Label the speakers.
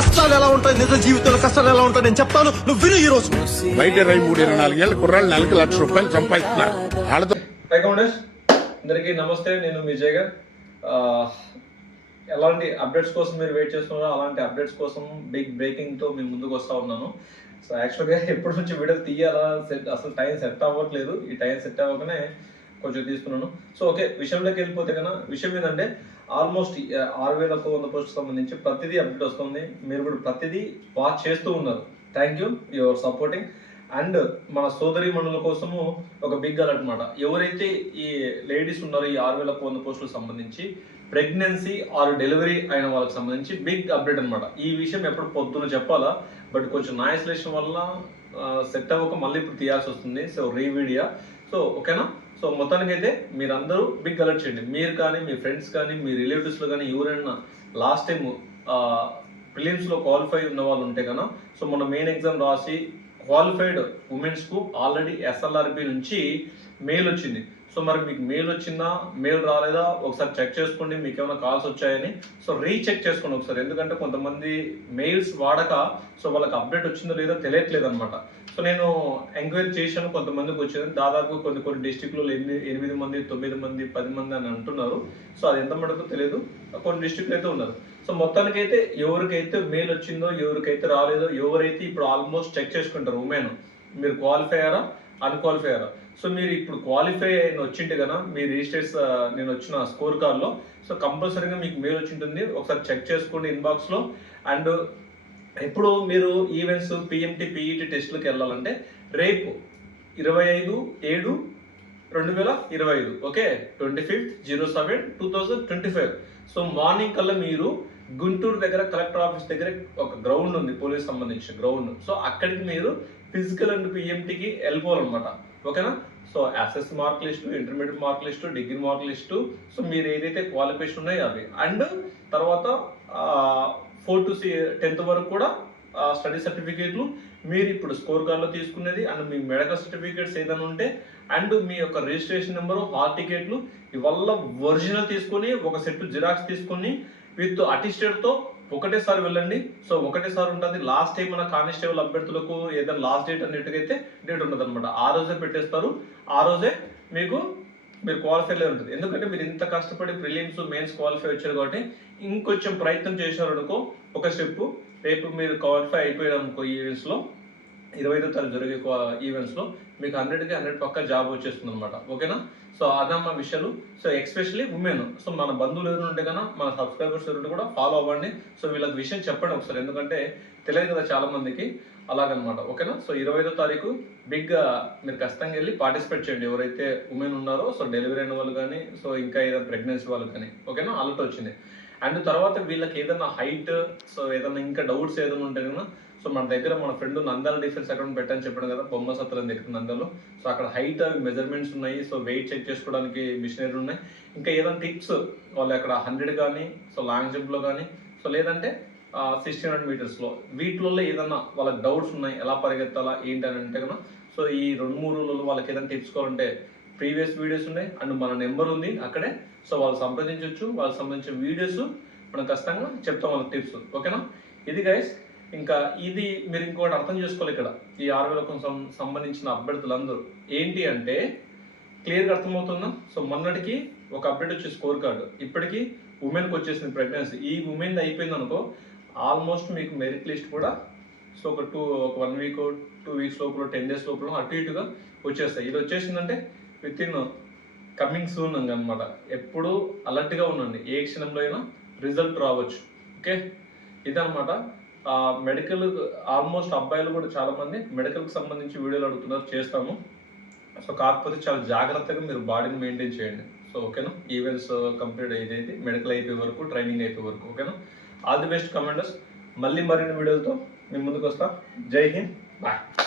Speaker 1: కష్టాలు ఎలా ఉంటాయి? నిజ జీవితంలో కష్టాలు ఎలా ఉంటాయి? నేను చెప్తాను. నువ్వు విను ఈ రోజు.
Speaker 2: బయట ఇరవై మూడు ఇరవై నాలుగేళ్ళ కుర్రాళ్ళు నెలకి లక్ష రూపాయలు సంపాదిస్తున్నారు. వాళ్ళతో
Speaker 3: అందరికీ నమస్తే. నేను మీ ఆ, ఎలాంటి అప్డేట్స్ కోసం మీరు వెయిట్ చేస్తున్నారో అలాంటి అప్డేట్స్ కోసం బిగ్ బ్రేకింగ్తో మీ ముందుకు వస్తా ఉన్నాను. సో యాక్చువల్గా ఎప్పటి నుంచి వీడియో తీయాలా? సెట్ అసలు టైం సెట్ అవ్వట్లేదు. ఈ టైం సెట్ అవ్వకనే కొంచెం తీసుకున్నాను. సో ఓకే విషయంలోకి వెళ్ళిపోతే కన్నా విషయం ఏంటంటే ఆల్మోస్ట్ ఆరు వేల ఒక వంద పోస్ట్ సంబంధించి ప్రతిదీ అప్డేట్ వస్తుంది. మీరు కూడా ప్రతిదీ వాచ్ చేస్తూ ఉన్నారు. Thank you your supporting and మన సోదరి మనుల కోసము ఒక బిగ్ అలర్ట్ అనమాట ఎవరైతే ఈ లేడీస్ ఉన్నారో ఈ ఆరు వేల వంద పోస్టులకు సంబంధించి ప్రెగ్నెన్సీ ఆర్ డెలివరీ అయిన వాళ్ళకి సంబంధించి బిగ్ అప్డేట్ అనమాట ఈ విషయం ఎప్పుడు పొద్దున చెప్పాలా? బట్ కొంచెం నాయిస్లేషన్ వల్ల సెట్ అవ్వక మళ్ళీ ఇప్పుడు తీయాల్సి వస్తుంది. సో రీవీడియా సో ఓకేనా? సో మొత్తానికి అయితే మీరందరూ బిగ్ అలర్ట్ చేయండి. మీరు కానీ మీ ఫ్రెండ్స్ కానీ మీ రిలేటివ్స్లో కానీ ఎవరైనా లాస్ట్ టైం ప్రిలిమ్స్లో క్వాలిఫై ఉన్న వాళ్ళు ఉంటే కన్నా సో మన మెయిన్ ఎగ్జామ్ రాసి క్వాలిఫైడ్ ఉమెన్స్కు ఆల్రెడీ ఎస్ఎల్ఆర్బి నుంచి మెయిల్ వచ్చింది. సో మరి మీకు మెయిల్ వచ్చిందా? మెయిల్ రాలేదా? ఒకసారి చెక్ చేసుకోండి మీకు ఏమైనా కాల్స్ వచ్చాయని. సో రీచెక్ చేసుకోండి ఒకసారి. ఎందుకంటే కొంతమంది మెయిల్స్ వాడక సో వాళ్ళకి అప్డేట్ వచ్చిందో లేదో తెలియట్లేదు అనమాట సో నేను ఎంక్వైరీ చేశాను కొంతమందికి వచ్చింది. దాదాపు కొన్ని కొన్ని డిస్టిక్లో ఎనిమిది ఎనిమిది మంది తొమ్మిది మంది పది మంది అని అంటున్నారు. సో అది ఎంత మటుకు తెలియదు. కొన్ని డిస్టిక్లు అయితే ఉన్నారు సో మొత్తానికైతే ఎవరికైతే మెయిల్ వచ్చిందో ఎవరికైతే రాలేదో ఎవరైతే ఇప్పుడు ఆల్మోస్ట్ చెక్ చేసుకుంటారు ఉమెన్ మీరు క్వాలిఫై అయ్యారా? అన్క్వాలిఫై అయ్యారు. సో మీరు ఇప్పుడు క్వాలిఫై అయిన వచ్చింటే కదా మీ రిజిస్టర్స్ నేను వచ్చిన స్కోర్ కార్డ్లో సో కంపల్సరీగా మీకు మెయిల్ వచ్చి ఉంటుంది ఒకసారి చెక్ చేసుకోండి ఇన్బాక్స్లో అండ్ ఇప్పుడు మీరు ఈవెంట్స్ పిఎంటి పిఈటి టెస్ట్లకు వెళ్ళాలంటే రేపు ఇరవై ఐదు ఏడు రెండు వేల ఇరవై ఐదు okay? Twenty fifth zero seven two thousand twenty five so morning కల్లా మీరు గుంటూరు దగ్గర కలెక్టర్ ఆఫీస్ దగ్గర ఒక గ్రౌండ్ ఉంది పోలీస్ సంబంధించిన గ్రౌండ్ సో అక్కడికి మీరు ఫిజికల్ అండ్ పిఎంటికి వెళ్ళిపోవాలన్నమాట ఓకేనా so యాసెస్ mark list intermediate mark list degree mark list so మీరు ఏదైతే క్వాలిఫికేషన్ ఉన్నాయో అవి. అండ్ తర్వాత ఫోర్ టు టెన్త్ వరకు కూడా స్టడీ సర్టిఫికేట్లు మీరు ఇప్పుడు స్కోర్ కార్డులో తీసుకునేది అండ్ మీ మెడికల్ సర్టిఫికేట్స్ ఏదైనా ఉంటే అండ్ మీ యొక్క రిజిస్ట్రేషన్ నెంబరు హాల్ టికెట్లు ఇవల్ల ఒరిజినల్ తీసుకొని ఒక సెట్ జిరాక్స్ తీసుకొని విత్ అటిస్టేట్తో ఒకటేసారి వెళ్ళండి. సో ఒకటేసారి ఉంటుంది. లాస్ట్ టైం మన కానిస్టేబుల్ అభ్యర్థులకు ఏదైనా లాస్ట్ డేట్ అన్నట్టుగైతే డేట్ ఉండదు అనమాట ఆ రోజే పెట్టేస్తారు. ఆ రోజే మీకు మీరు క్వాలిఫై లేదు ఉంటుంది. ఎందుకంటే మీరు ఇంత కష్టపడి ప్రిలిమ్స్ మెయిన్స్ క్వాలిఫై వచ్చారు కాబట్టి ఇంకొంచెం ప్రయత్నం చేశారు అనుకో ఒక స్టెప్ రేపు మీరు క్వాలిఫై అయిపోయారు అనుకో ఈవెంట్స్లో ఇరవై ఐదో తారీఖు జరిగే ఈవెంట్స్లో మీకు హండ్రెడ్కి హండ్రెడ్ పక్క జాబ్ వచ్చేస్తుంది అనమాట ఓకేనా? సో అదమ్మ విషయాలు. సో ఎక్స్పెషలీ ఉమెన్ సో మన బంధువులు ఎవరు ఉంటే కన్నా మన సబ్స్క్రైబర్స్ ఎవరు కూడా ఫాలో అవ్వండి. సో వీళ్ళకి విషయం చెప్పండి ఒకసారి. ఎందుకంటే తెలియదు కదా చాలా మందికి అలాగనమాట ఓకేనా? సో ఇరవై ఐదో తారీఖు బిగ్గా మీరు ఖచ్చితంగా వెళ్ళి పార్టిసిపేట్ చేయండి. ఎవరైతే ఉమెన్ ఉన్నారో సో డెలివరీ అయిన వాళ్ళు కానీ సో ఇంకా ఏదైనా ప్రెగ్నెన్సీ వాళ్ళు కానీ ఓకేనా? అలర్ట్ వచ్చింది. అండ్ తర్వాత వీళ్ళకి ఏదైనా హైట్ సో ఏదైనా ఇంకా డౌట్స్ ఏదైనా ఉంటే కన్నా సో మన దగ్గర మన ఫ్రెండ్ నందాల డిఫెన్స్ అకౌంట్ పెట్టని చెప్పాను కదా బొమ్మ సత్రం దగ్గర నందాలు. సో అక్కడ హైట్ అవి మెజర్మెంట్స్ ఉన్నాయి. సో వెయిట్ చెక్ చేసుకోవడానికి మిషనరీ ఉన్నాయి. ఇంకా ఏదైనా టిప్స్ వాళ్ళు అక్కడ హండ్రెడ్ కానీ సో లాంగ్ జంప్లో కానీ సో లేదంటే సిక్స్టీన్ హండ్రెడ్ మీటర్స్లో వీటిలో ఏదన్నా వాళ్ళకి డౌట్స్ ఉన్నాయి ఎలా పరిగెత్తాలా ఏంటి అని అంటే కన్నా సో ఈ రెండు మూడు రోజుల్లో వాళ్ళకి ఏదైనా టిప్స్ కావాలంటే ప్రీవియస్ వీడియోస్ ఉన్నాయి అండ్ మన నెంబర్ ఉంది అక్కడే. సో వాళ్ళు సంప్రదించవచ్చు వాళ్ళకి సంబంధించిన వీడియోస్ మనం ఖచ్చితంగా చెప్తాం వాళ్ళకి టిప్స్ ఓకేనా? ఇది గైస్ ఇంకా ఇది మీరు ఇంకోటి అర్థం చేసుకోవాలి ఇక్కడ. ఈ ఆరు కోసం సంబంధించిన అభ్యర్థులందరూ. ఏంటి అంటే క్లియర్గా అర్థమవుతుందా? సో మొన్నటికి ఒక అప్డేట్ వచ్చే స్కోర్ కార్డు ఇప్పటికి ఉమెన్కి వచ్చేసింది ప్రెగ్నెన్సీ ఈ ఉమెన్ అయిపోయింది అనుకో ఆల్మోస్ట్ మీకు మెరిట్ లిస్ట్ కూడా సో ఒక టూ ఒక వన్ వీక్ టూ వీక్స్ లోపల టెన్ డేస్ లోపల అటు ఇటుగా వచ్చేస్తాయి. ఇది వచ్చేసిందంటే విత్ ఇన్ కమింగ్ సూన్ అనమాట ఎప్పుడు అలర్ట్గా ఉండండి. ఏ క్షణంలో అయినా రిజల్ట్ రావచ్చు. ఓకే? ఇదనమాట మెడికల్ ఆల్మోస్ట్ అబ్బాయిలు కూడా చాలామంది మెడికల్కి సంబంధించి వీడియోలు అడుగుతున్నారు. చేస్తాము. సో కాకపోతే చాలా జాగ్రత్తగా మీరు బాడీని మెయింటైన్ చేయండి. సో ఓకేనా? ఈవెంట్స్ కంప్లీట్ అయ్యేది మెడికల్ అయిపోయే వరకు ట్రైనింగ్ అయిపోయే వరకు ఓకేనా? All the best commanders. మళ్ళీ మరిన్ని వీడియోలతో మీ ముందుకు వస్తా. జై హింద్. బాయ్.